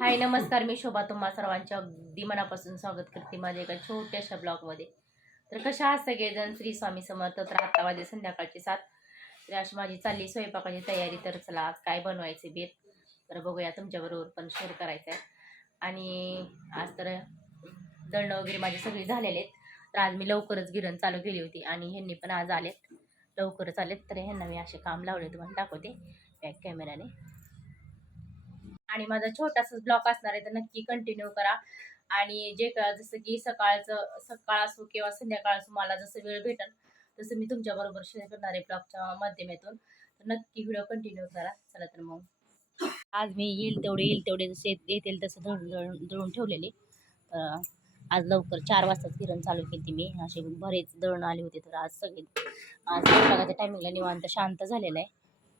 हाय नमस्कार मी शोभा. तुम्हा सर्वांच्या अगदी मनापासून स्वागत करते माझ्या एका छोट्याशा ब्लॉगमध्ये. तर कशा आहात सगळेजण? श्री स्वामी समर्थ. तर आता वाजे संध्याकाळची सात. तर अशी माझी चालली स्वयंपाकाची तयारी. तर चला आज काय बनवायचे बेत? तर बघूया तुमच्याबरोबर पण शेअर करायचं आहे आणि आज तर दळणं वगैरे माझे सगळे झालेले आहेत. तर आज मी लवकरच गिरण चालू केली होती आणि ह्यांनी पण आज आलेत. लवकरच आलेत. तर ह्यांना मी असे काम लावले तुम्हाला दाखवते बॅक कॅमेराने आणि माझा छोटासाच ब्लॉग असणार आहे तर नक्की कंटिन्यू करा. आणि जे का जसं की सकाळचं सकाळ असो किंवा संध्याकाळ असो मला जसं वेळ भेटेल तसं मी तुमच्याबरोबर शेअर करणार आहे ब्लॉगच्या माध्यमातून. तर नक्की व्हिडिओ कंटिन्यू करा. चला तर मग. आज मी येईल तेवढे येईल तेवढे जसे येतील तसं दळून दळून दळून ठेवलेले. तर आज लवकर चार वाजताच किरण चालू केली मी. असे बरेच दळण आले होते तर आज सगळे आज स्वयंपाकाच्या टायमिंगला निवांत शांत झालेलं आहे.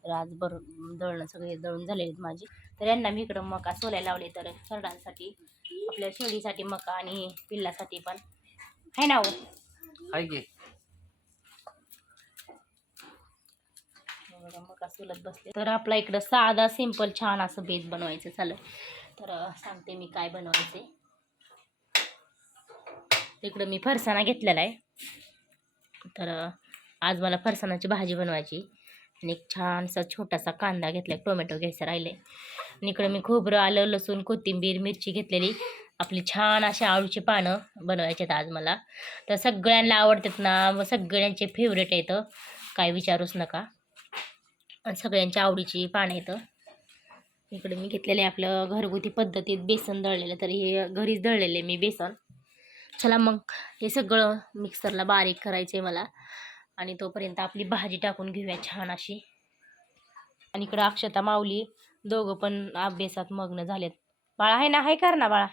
तर आज बर दळणं सगळे दळून झालेले आहेत माझी. तर यांना मी इकडं मका सोलायला लावले तर सरडांसाठी आपल्या शेळीसाठी मका आणि पिल्लासाठी पण. आहे ना हो? हाय की. बघा मका सोलत बसले. तर आपला इकडं साधा सिंपल छान असं बेस बनवायचं चालेल तर सांगते मी काय बनवायचे. इकडं मी फरसाणा घेतलेला आहे. तर आज मला फरसाणाची भाजी बनवायची. आणि एक छानसा छोटासा कांदा घेतला टोमॅटो घ्यायचं राहिले आणि इकडं मी खोबरं आलं लसूण कोथिंबीर मिरची घेतलेली. आपली छान अशी आळूची पानं बनवायची आहेत आज मला. तर सगळ्यांना आवडतात ना व सगळ्यांचे फेवरेट येतं काय विचारूच नका. सगळ्यांची सगळ्यांच्या आवडीची पानं येतं इकडे मी घेतलेले आपलं घरगुती पद्धतीत बेसन दळलेलं तर हे घरीच दळलेले मी बेसन. चला मग हे सगळं मिक्सरला बारीक करायचं आहे मला. आणि तोपर्यंत आपली भाजी टाकून घेऊया छान अशी. आणि इकडं अक्षता माऊली दोघं पण अभ्यासात मग्न झालेत. बाळा आहे ना? आहे कर ना बाळा?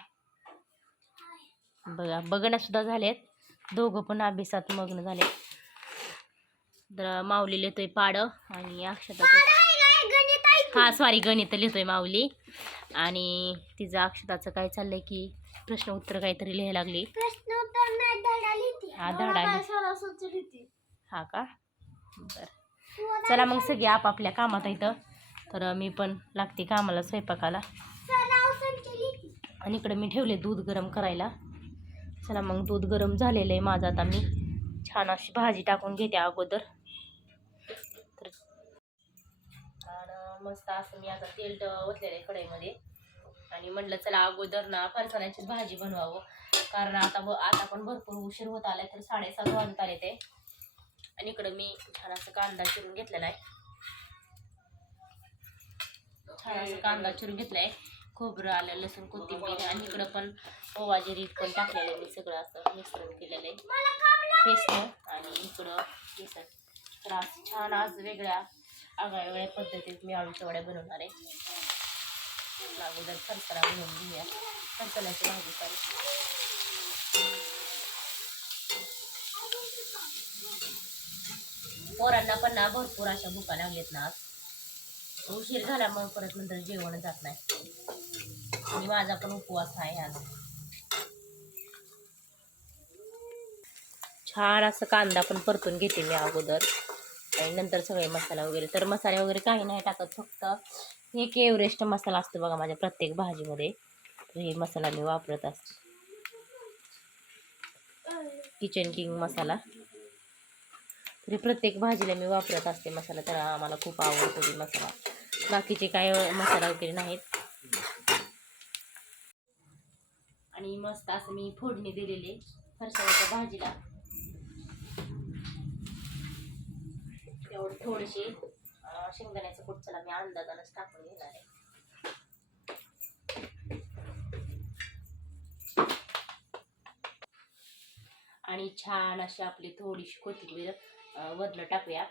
बघा बघणं सुद्धा झालेत. दोघं पण अभ्यासात मग्न झाले तर माऊली लिहितोय पाडं आणि अक्षता हा सॉरी गणित लिहितोय माऊली. आणि तिचं अक्षताचं काय चाललंय की प्रश्न उत्तर काहीतरी लिहायला लागली. हा धडा हा का? बरं. चला मग सगळी आपापल्या कामात इथं तर मी पण लागते कामाला स्वयंपाकाला. आणि इकडे मी ठेवले दूध गरम करायला. चला मग दूध गरम झालेलं आहे माझं आता मी. छान अशी भाजी टाकून घेते अगोदर. तर आणि मस्त असं मी आता तेल ओतलेलं आहे कढईमध्ये. आणि म्हटलं चला अगोदर ना फरसाण्याचीच भाजी बनवावं. कारण आता ब आता पण भरपूर उशीर होत आलाय तर साडेसात वाजत आले ते आणि इकडं मी छान असं कांदा चिरून घेतलेला आहे. छान असं कांदा चिरून घेतलाय. खोबरं आलं लसूण कोथिंबीर आणि इकडं पण ओवा जिरीत पण टाकलेलं आहे मी सगळं असं मिश्रण केलेलं आहे. पेस्ट आणि इकडं बेसन तर आज छान आज वेगळ्या आगळ्या वेगळ्या पद्धतीत मी आळूच्या वड्या बनवणार आहे. अगोदर फरसाणा बनवून घेऊया. फरसाण्याची भाजी सॉरी पोरांना पण ना भरपूर अशा भुका लागलेत ना. उशीर झाला मग परत नंतर जेवण जात नाही. आणि माझा पण उपवास आहे आज. छान असं कांदा पण परतून घेते मी अगोदर. आणि नंतर सगळे मसाला वगैरे. तर मसाले वगैरे काही नाही टाकत फक्त हे एक एव्हरेस्ट मसाला असतो बघा माझ्या प्रत्येक भाजीमध्ये. तर हे मसाला मी वापरत असतो. Kitchen King Masala. तर प्रत्येक भाजीला मी वापरत असते मसाला तर आम्हाला खूप आवडतो ते मसाला. बाकीचे काय मसाला वगैरे नाहीत. आणि मस्त असं मी फोडणी दिलेली फरसाण्याच्या भाजीला. तेवढं थोडेसे शेंगदाण्याचं कूट चला मी अंदाजानच टाकून घेणार आहे. आणि छान अशी आपली थोडीशी कोथिंबीर वरलं टाकूया.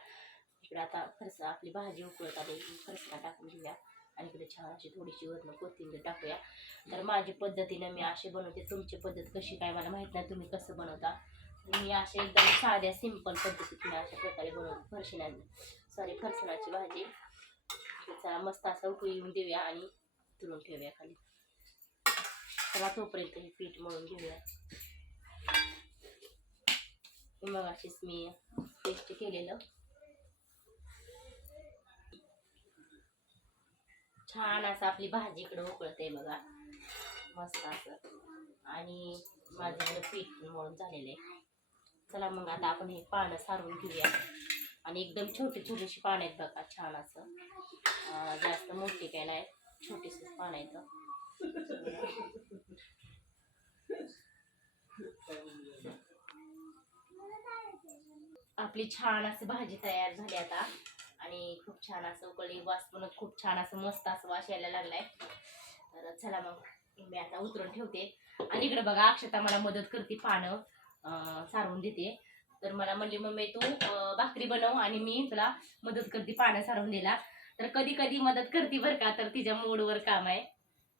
इकडे आता फरसा आपली भाजी उकळत आली. फरसा टाकून घेऊया. आणि इकडे छान अशी थोडीशी वरनं कोथिंबीर टाकूया. तर माझी पद्धतीनं मी अशी बनवते. तुमची पद्धत कशी काय मला माहीत नाही. तुम्ही कसं बनवता? मी असे एकदम साध्या सिंपल पद्धतीत मी अशा प्रकारे बनवते फरशिना सॉरी फरसणाची भाजी. तर चला मस्त असं उकळी येऊन देऊया आणि तुरून ठेवूया खाली. चला तोपर्यंत हे पीठ मळून घेऊया. मग अशीच मी पेस्ट केलेलं. छान असं आपली भाजी इकडं उकळते बघा. मस्त असं. आणि माझं पीठ मळून झालेलं आहे. चला मग आता आपण हे पानं सारून घेऊया. आणि एकदम छोटी छोटीशी पानं आहेत बघा छान असं. जास्त मोठी काय नाही छोटीशीच पानं आहेत. आपली छान असं भाजी तयार झाली आता. आणि खूप छान असं उकळी वास पण खूप छान असं मस्त असं वास यायला लागलाय. तर चला मग मी आता उतरून ठेवते. आणि इकडे बघा अक्षता मला मदत करते पानं सारवून देते. तर मला म्हणली मम्मी तू भाकरी बनव आणि मी तुला मदत करते पानं सारवून दिला तर कधी कधी मदत करते बरं का तर तिच्या मूडवर काम आहे.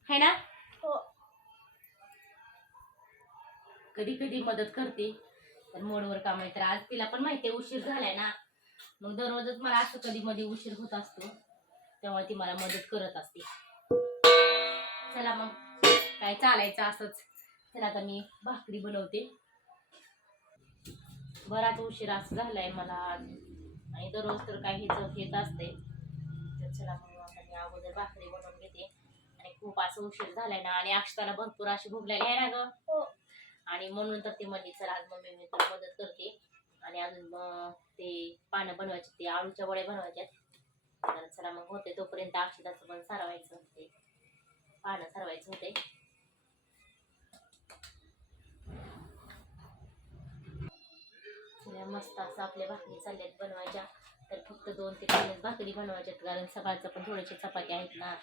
है ना? कधी कधी मदत करते. तर मोडवर काम आहे. तर आज तिला पण माहिती आहे उशीर झालाय ना. मग दररोजच मला असं कधी मध्ये उशीर होत असतो. तेव्हा ती मला मदत करत असते. चला मग. काय चालायचं असंच. चला आता मी भाकरी बनवते. बराच उशीर असं झालाय मला आणि दररोज तर काही हेच येत असते. तर चला मग आता मी अगोदर भाकरी बनवून घेते. आणि खूप असं उशीर झालाय ना. आणि अक्षताला भरपूर अशी भोगलेली आहे ना ग. आणि म्हणून तर ती म्हणली चला आज मम्मी मी तुला मदत करते. आणि अजून मग ते पानं बनवायचे ते आळूच्या वड्या बनवायच्या. तर चला मग होते तोपर्यंत अक्षताचं पण सारवायचं होते. पानं सारवायचं होते. मस्त असं आपल्या भाकरी चालल्यात बनवायच्या. तर फक्त दोन ते तीनच भाकरी बनवायच्यात कारण सकाळचं पण थोडेसे चपाती आहेत ना.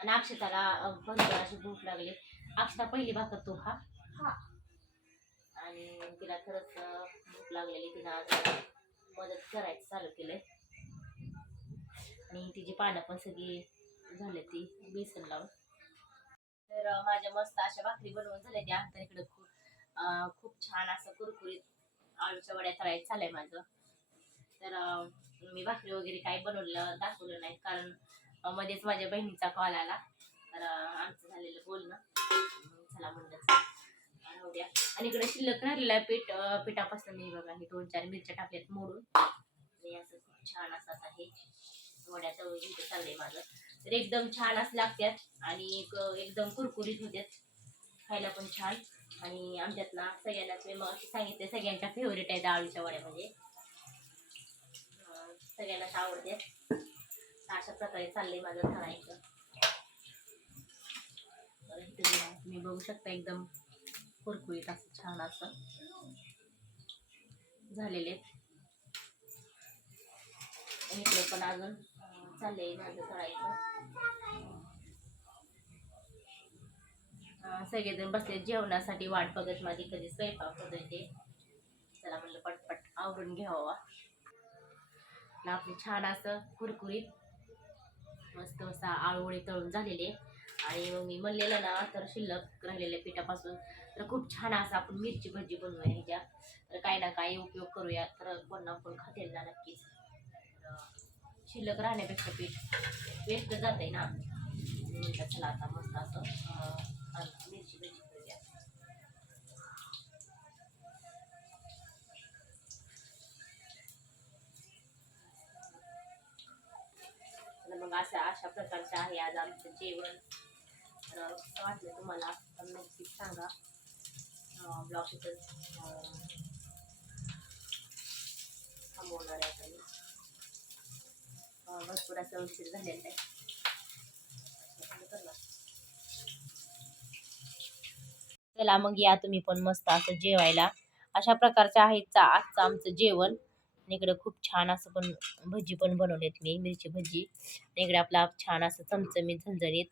आणि अक्षताला बनवायला भरपूर अशी भूक लागली. अक्षता पहिली भाकर तू खा. आणि तिला खरंच भूक लागलेली तिनं आज मदत करायचं चालू केलंय. आणि तिची पानं पण सगळी झाले ती बेसन लावून. तर माझ्या मस्त अशा भाकरी बनवून झाल्या त्या. तर इकडे खूप खूप छान असं कुरकुरीत आळूच्या वड्या तळायचं झालंय माझं. तर मी भाकरी वगैरे काही बनवलं दाखवलं नाही. कारण मध्येच माझ्या बहिणीचा कॉल आला. तर आमचं झालेलं बोलणं. चला म्हणलं. राहू द्या आणि इकडे शिल्लक राहिलेलं आहे पीठ पिठापासून मी बघा हे दोन चार मिरच्या टाकल्यात मोडून. आणि असं खूप छान असं आहे वड्या तळून इथे चाललंय माझं. तर एकदम छान असं लागतात आणि एकदम कुरकुरीत होत्यात. खायला पण छान. आणि आमच्यात ना सगळ्यांनाच मी मग सांगितले सगळ्यांच्या फेवरेट आहे दाळूच्या वड्या म्हणजे. सगळ्यांनाच आवडते अशा प्रकारे चाललंय माझं ठरायचं तर तुम्ही बघू शकता एकदम कुरकुरीत असं छान असं. झालेले. आहेत. इकडे पण अजून चाललंय माझं करायचं. सगळेजण बसले जेवणासाठी वाट बघत माझी कधी स्वयंपाक होत त्याला चला म्हणलं पटपट आवरून घ्यावा. आपले छान असं कुरकुरीत मस्त असा आळूवळी तळून झालेले. आणि मग मी म्हणलेलं ना तर शिल्लक राहिलेल्या पिठापासून तर खूप छान असं आपण मिरची भजी बनवूया ह्याच्या तर काही ना काही उपयोग करूया. तर कोण ना कोण खातेल ना नक्कीच. शिल्लक राहण्यापेक्षा पीठ वेस्ट जात आहे ना म्हणलं चला आता मस्त असं मिरची भजी करूया. मग असं अशा प्रकारचं आहे आज आमचं जेवण. तर कसं वाटलं तुम्हाला तर नक्कीच सांगा ब्लॉग इथं थांबवणार आहे आता भरपूर असं उशीर झालेला आहे चला मग या तुम्ही पण मस्त असं जेवायला. अशा प्रकारचं आहे चा आजचं आमचं जेवण. आणि इकडे खूप छान असं पण भजी पण बनवलेत मी मिरची भजी. इकडे आपला छान असं चमचमीत झणझणीत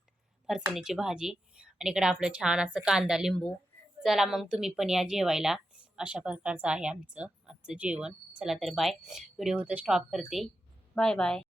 फरसणीची भाजी आणि इकडं आपलं छान असं कांदा लिंबू. चला मग तुम्ही पण या जेवायला. अशा प्रकारचं आहे आमचं आजचं जेवण. चला तर बाय व्हिडिओ होतं स्टॉप करते. Bye bye